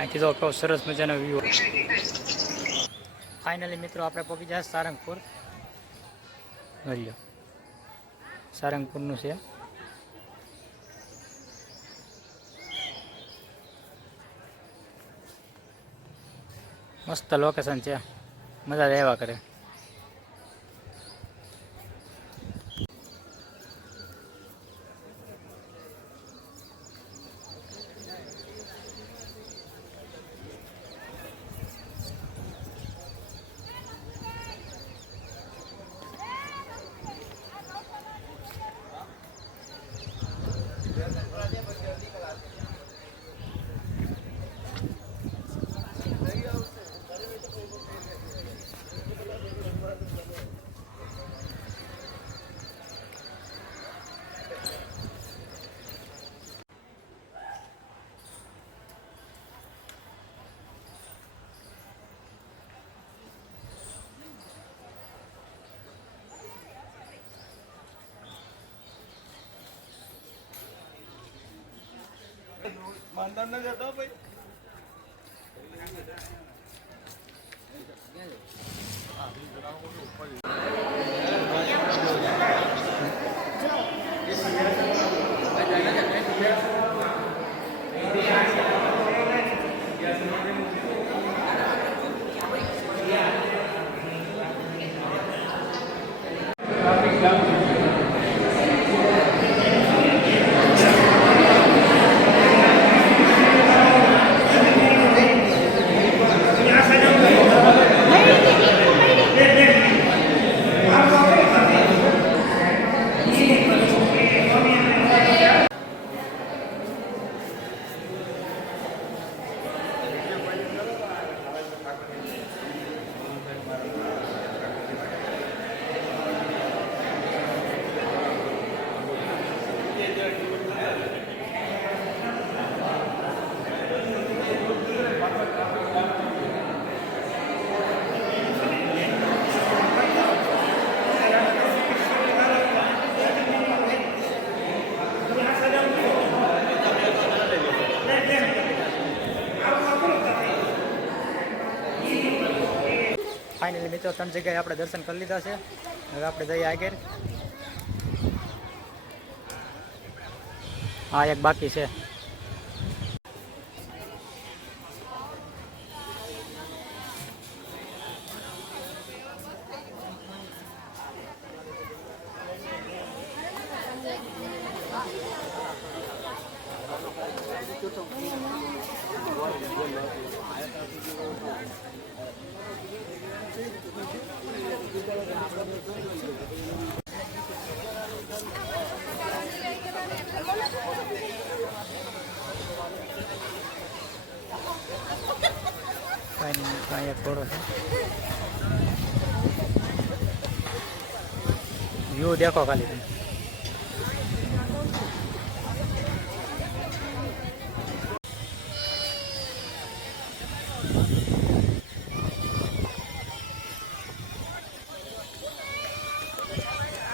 અહીંથી તો કેવો સરસ મજાનો વ્યૂ. ફાઇનલી મિત્રો આપણે પહોંચી જાય સારંગપુર. મળ્યો સારંગપુરનું છે. મસ્ત લોકેશન છે, મજા રહેવા કરે. માંડણ ન જતો ભાઈ. ફાઇનલી મિત્રો 3 જગ્યાએ આપણે દર્શન કરી લીધા છે. હવે આપણે જઈએ આગળ. હા, એક બાકી છે. એક ઘોડો છે. વ્યૂ દેખો ખાલી તમે.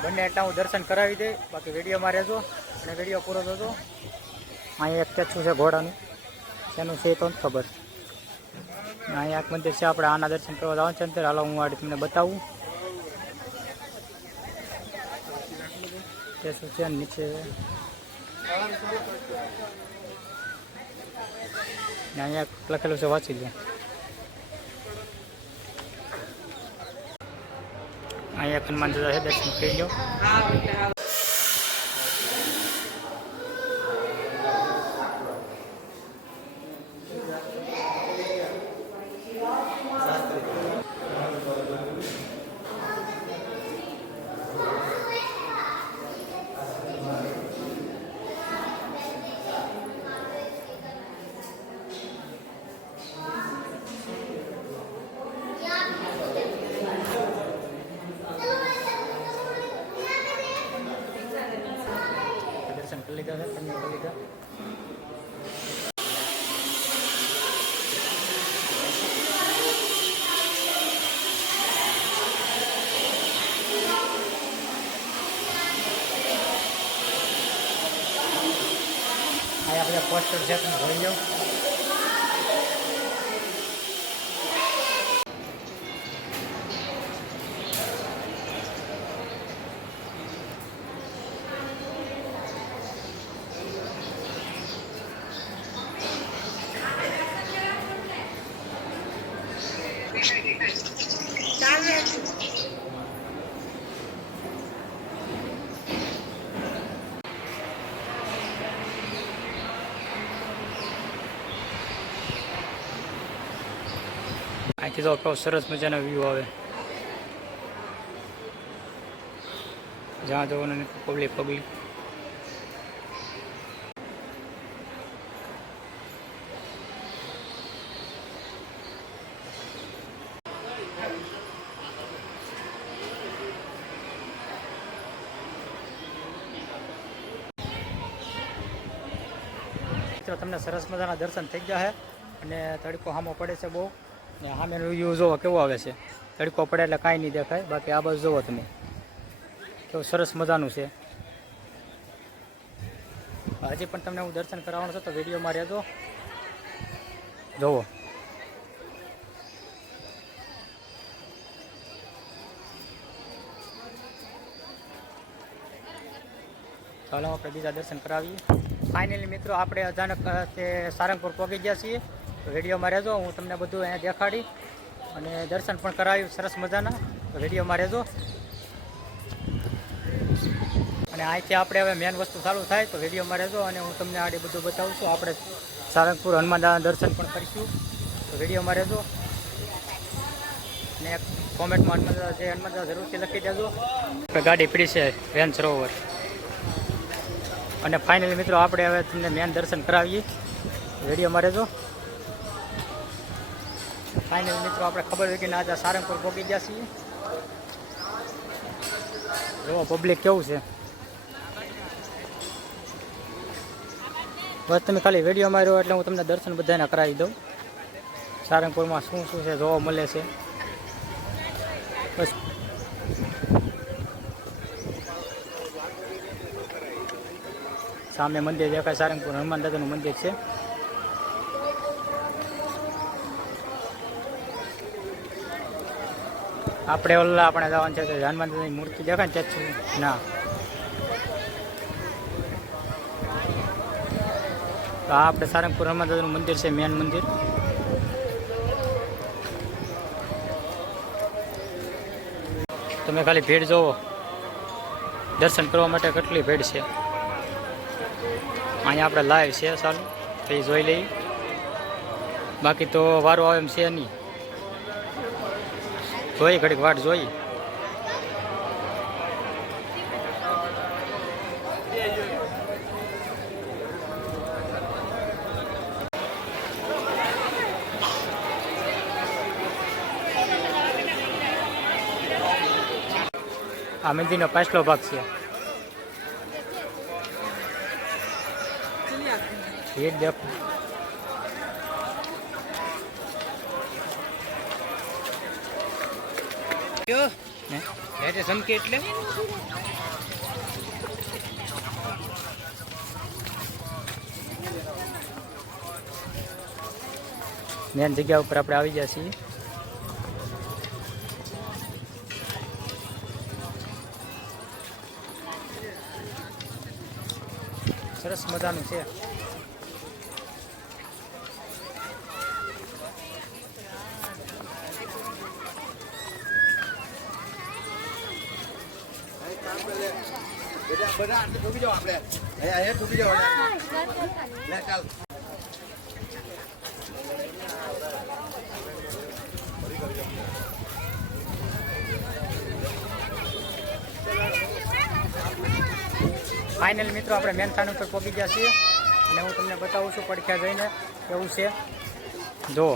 બંને એટલા હું દર્શન કરાવી દે, બાકી વિડીયોમાં રહેજો અને વિડીયો પૂરો થતો. અહીંયા એક સ્ટેચ્યુ છે ઘોડાનું, એનું છે તો ખબર. અહીંયા એક મંદિર છે, આપણે આના દર્શન કરવા જવાનું છે અંદર. હાલો હું આ તમને બતાવું તે શું છે. નીચે અહીંયા લખેલું છે, વાંચી લો. અહીંયા હનુમાન દાદા છે, દર્શન કરી લો. દર્શન કરી લીધા છે, તમે કરી લીધા. અહીંયા બધા પોસ્ટર છે, તમે જોઈ લો. અહીંથી તો કેવો સરસ મજાનો વ્યૂ આવે, જ્યાં જવાનું પબ્લિક પબ્લિક. તમને સરસ મજાના દર્શન થઈ ગયા છે અને તડકો સામો પડે છે બહુ, ને સામેનો વ્યૂ જોવો કેવો આવે છે. તડકો પડે એટલે કાંઈ નહીં દેખાય, બાકી આ બાજુ જોવો તમે કેવું સરસ મજાનું છે. હજી પણ તમને હું દર્શન કરાવવાનું છું તો વિડીયોમાં રહેજો, જોવો. ચાલો આપણે બીજા દર્શન કરાવીએ. ફાઇનલી મિત્રો આપણે અચાનક તે સારંગપુર પહોંચી ગયા છીએ. તો વિડીયોમાં રહેજો, હું તમને બધું અહીંયા દેખાડી અને દર્શન પણ કરાવ્યું સરસ મજાના. તો વિડીયોમાં રહેજો. અને અહીંથી આપણે હવે મેન વસ્તુ ચાલુ થાય તો વિડીયોમાં રહેજો અને હું તમને આડી બધું બતાવું છું. આપણે સારંગપુર હનુમાન દાદાના દર્શન પણ કરીશું, તો વિડીયોમાં રહેજો. અને કોમેન્ટમાં હનુમાન દાદા જે હનુમાન દાદા જરૂરથી લખી દેજો. ગાડી પડી છે વેન સરોવર. અને ફાઇનલી મિત્રો આપણે હવે તમને મેન દર્શન કરાવીએ, વિડીયોમાં રહેજો. ફાઇનલી મિત્રો આપણે ખબર હોય કે આજે સારંગપુર પહોંચી ગયા છીએ. જો પબ્લિક કેવું છે, બસ તમે ખાલી વિડીયોમાં રહ્યો એટલે હું તમને દર્શન બધાને કરાવી દઉં. સારંગપુરમાં શું શું છે જોવા મળે છે બસ. સામે મંદિર દેખાય, સારંગપુર હનુમાન દાદાનું મંદિર છે. આપણે ઓલા આપણે જવાનું છે હનુમાન દાદાની મૂર્તિ દેખાય ને ત્યાં ના, તો આ આપણે સારંગપુર હનુમાન દાદાનું મંદિર છે, મેન મંદિર. તમે ખાલી ભીડ જોવો, દર્શન કરવા માટે કેટલી ભીડ છે. અહીંયા આપણે લાઈવ છે ચાલુ, તો એ જોઈ લઈએ. બાકી તો વારો આવે એમ છે નહીં, જોઈ ઘડીક વાટ જોઈ. આ મંદિરનો પાછલો ભાગ છે. ભીડ દેખો. એટલે સમકે એટલે મેન જગ્યા ઉપર આપણે આવી ગયા છીએ. સરસ મજાનું છે. બધા ઠોકી જાઓ, આપણે અહીંયા ઠોકી જાઓ. લે ચાલ. ફાઇનલ મિત્રો આપણે મેન સ્થાન ઉપર પહોંચી ગયા છીએ અને હું તમને બતાવું છું પડખ્યા જઈને કેવું છે. જો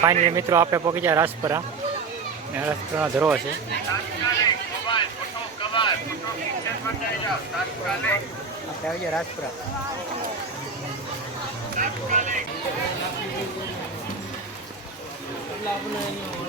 ફાઇનલી મિત્રો આપણે પહોંચી ગયા રાજપરા. રાજપરાનો ધરો છે. આપણે આવી ગયા રાજપરા. એટલે આપણે